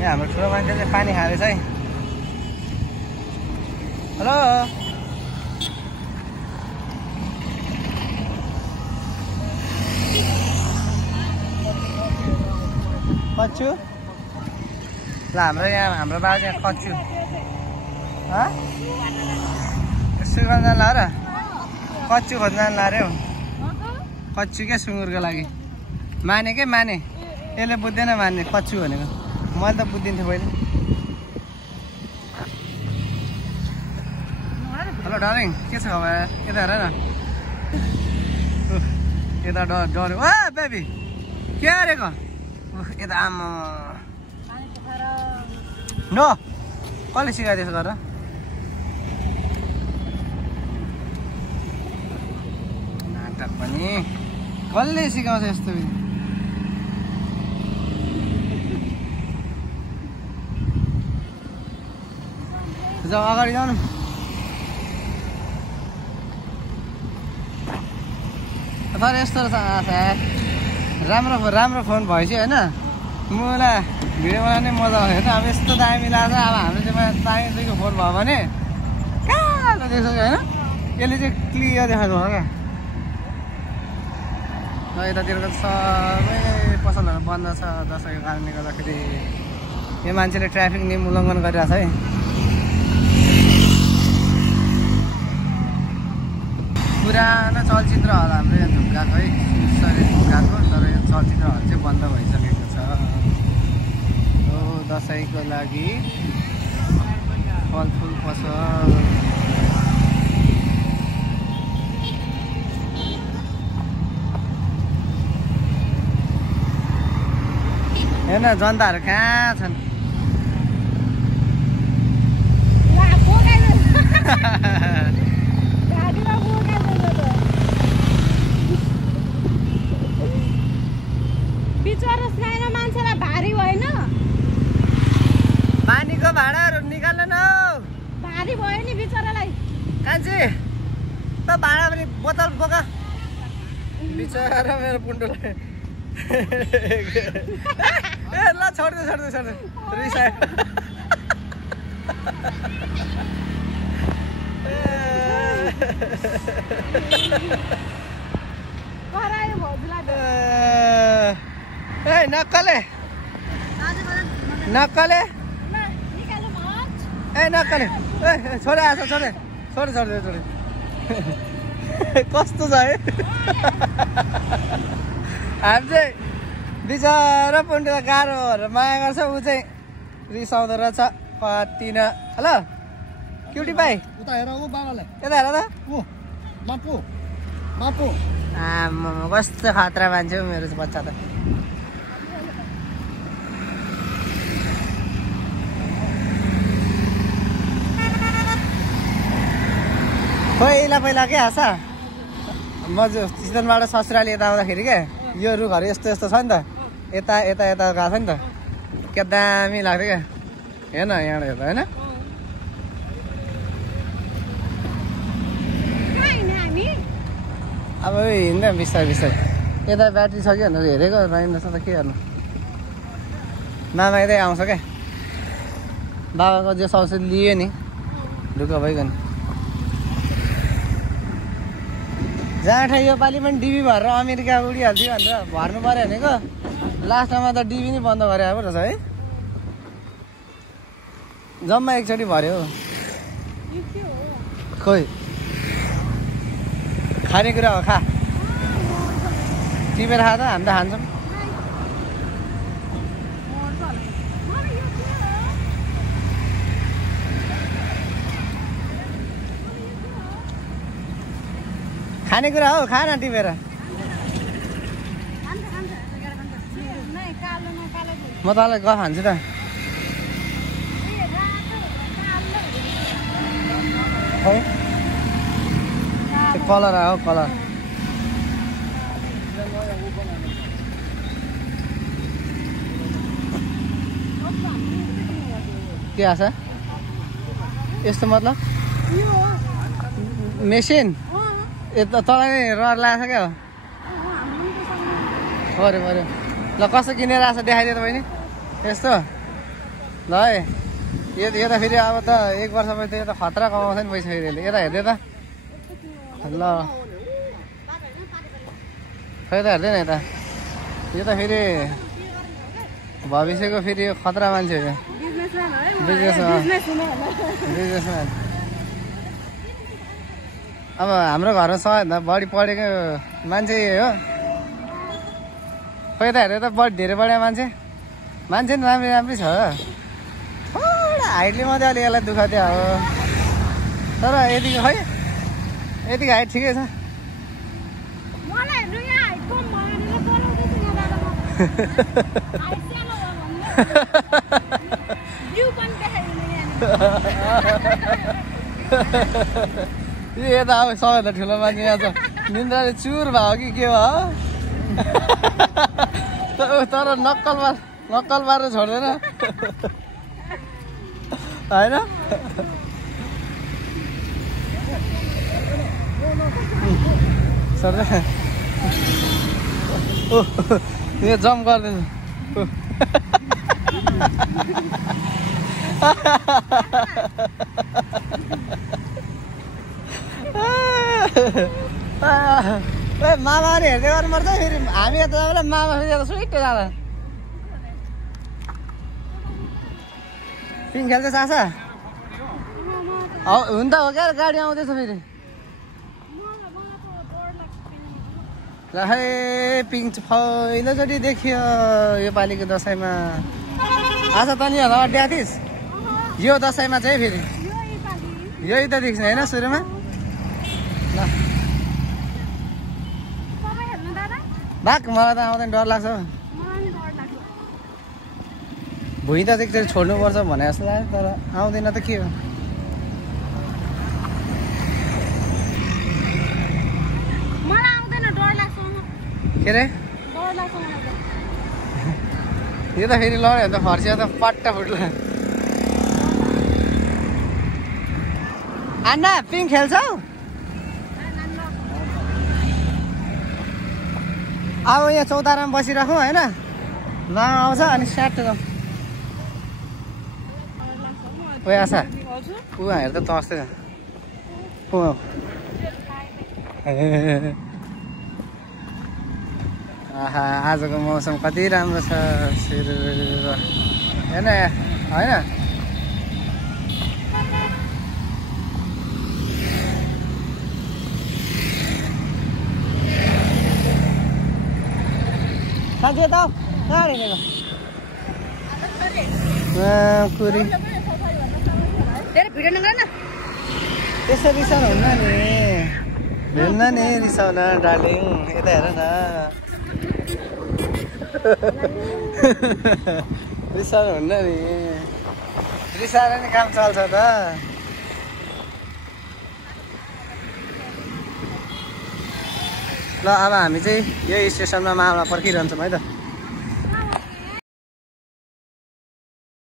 यहाँ हाम्रो ठुलो मान्छे चाहिँ पानी खाँदैछ है। हेलो कच्चु ल हाम्रो बाजे यहाँ कच्चु सुँगुर जानु ला र कच्चु खोज्न जानु ला रे हौ। कच्चु क्या सुँगुरको लागि माने के माने यसले बुझ्दैन मान्ने कच्चु भनेको मैले त बुझिदिन्थेँ पहिले। हेलो डार्लिङ के छ खबर यता हेर न यता डर ओ बेबी के अरेको यता आमा नो कसले सिकायो त्यसो गरेर नाटक पनि कसले सिकाउँछ यस्तो जाऊ अगाडि जाऊ न तर यस्तो रहेछ राम्रो फोन भएपछि होइन मलाई भिडियो बनाउने मजा आउँछ होइन। अब यस्तो दामी लाग्छ अब हाम्रो चाहिँ दामी दिएको फोन भयो भने कहाँ देख्छ होइन यसले चाहिँ क्लियर देखाएको हो क्या। यतातिरको सबै पसलहरू बन्द छ दसैँको कारणले गर्दाखेरि यो मान्छेले ट्राफिक नियम उल्लङ्घन गरिरहेछ है। पुरानो चलचित्र हल हाम्रो यहाँ ढुङ्गाको है ढुङ्गाको तर यो चलचित्र हल चाहिँ बन्द भइसकेको छ। हो दसैँको लागि फलफुल पसल हेर्न जनताहरू कहाँ छन् बिचरा सानो मान्छेलाई भारी भएन पानीको भाँडाहरू निकाल्नु न भारी भयो नि बिचरालाई कान्छी त भाँडा पनि बोतल बोका बिचरा मेरो पुन्टुलाई ए ल छोड्दै रिसायो करायो भौजूलाई ए नक्कले ए नक्कले ए छोडे आछ छोडे कस्तो छ है हामी चाहिँ बिचरा पुन्टुलाई गाह्रो माया गर्छ ऊ चाहिँ रिसाउँदो रहेछ कति न। हेलो क्युटी भाइ उता हेर ऊ बाबालाई यता हेर त ऊ मापु आम्मा कस्तो खतरा मान्छे हो मेरो बच्चा त। पहिला के आशा म सिजनबाट ससुराली यता आउँदाखेरि क्या यो रुखहरू यस्तो छ नि त यता गएको छ नि त क्या दामी लाग्थ्यो क्या हेर्न यहाँबाट हेर्दा होइन। अब हिँड्दा बिस्तारै यता ब्याट्री छ कि भनेर हेरेको रहेछ त के गर्नु मामा यतै आउँछ क्या बाबाको जो औषधि लियो नि ढुक्क भइगयो नि जहाँ ठाउँ योपालि पनि डिबी भरेर अमेरिका उडिहाल्थ्यो भनेर भर्नु पऱ्यो भनेको लास्टमा त डिबी नै बन्द गरे पो रहेछ है जम्मा एकचोटि भर्यो खोइ खानेकुरा हो खा टिपेर खा त हामी त खान्छौँ। खानेकुरा हो खा न टिपेर म तँलाई गफ खान्छु त त्यो कलर आयो कलर के आछ यस्तो मतलब मेसिन तँलाई नै रहर लाग्छ क्या हो पऱ्यो ल कसो किनेर आएको छ देखाइदियो त बहिनी यस्तो ल है यता फेरि अब त 1 वर्षपछि त यता खतरा कमाउँछ नि पैसा फेरि यता हेर्दै त ल खै त हेर्दैन यता यो त फेरि भविष्यको फेरि खतरा मान्छे हो बिजनेसम्यान अब हाम्रो घरमा सबैभन्दा बढी पढेको मान्छे हो खोइ त हेरेर त बढी धेरै बढिया मान्छे नि राम्रै छ थोडा हाइटले मात्रै अलि यसलाई दुःख दियो हो तर यतिको खै यतिको हाइट ठिकै छ यता अब सबैभन्दा ठुलो मान्छे यहाँ छ निन्द्राले चुर भयो कि के भयो तर नक्कल पारेर छोड्दैन होइन सर यो जम्प गरिदिनु मामा पनि हेर्दै गर्नुपर्छ फेरि हामी यता बेला मामा फेरि यता सुइट जाँदा पिङ खेल्छ चासा हुन त हो क्या गाडी आउँदैछ फेरि ल है पिङ पहिलोचोटि देखियो योपालिको दसैँमा आज त नि होला अड्ड्या थिइस् यो दसैँमा चाहिँ फेरि यही त देख्छ होइन सुरुमा ल बाक मलाई त आउँदैन डर लाग्छ भुइँ त एकचोटि छोड्नुपर्छ भने जस्तो लाग्यो तर आउँदैन त के हो के अरे यो त फेरि लड्यो भने त फर्सियो त पट्टा फुट्ला अन्ना पिङ खेल्छौ अब यहाँ चौतारामा बसिराखौँ होइन लामा आउँछ अनि स्याट जाउँ ओए आशा उहाँ हेर त तस्तै आहा आजको मौसम कति राम्रो छ हेर्न होइन साँच्चै त कहाँ हिँडेको कुरी त्यसरी रिसाउनु हुन्न नि रिसाउन डार्लिङ यता हेर न रिसाउनु हुन्न नि रिसाएर नि काम चल्छ त ल अब हामी चाहिँ यही स्टेसनमा मामा पर्खिरहन्छौँ है त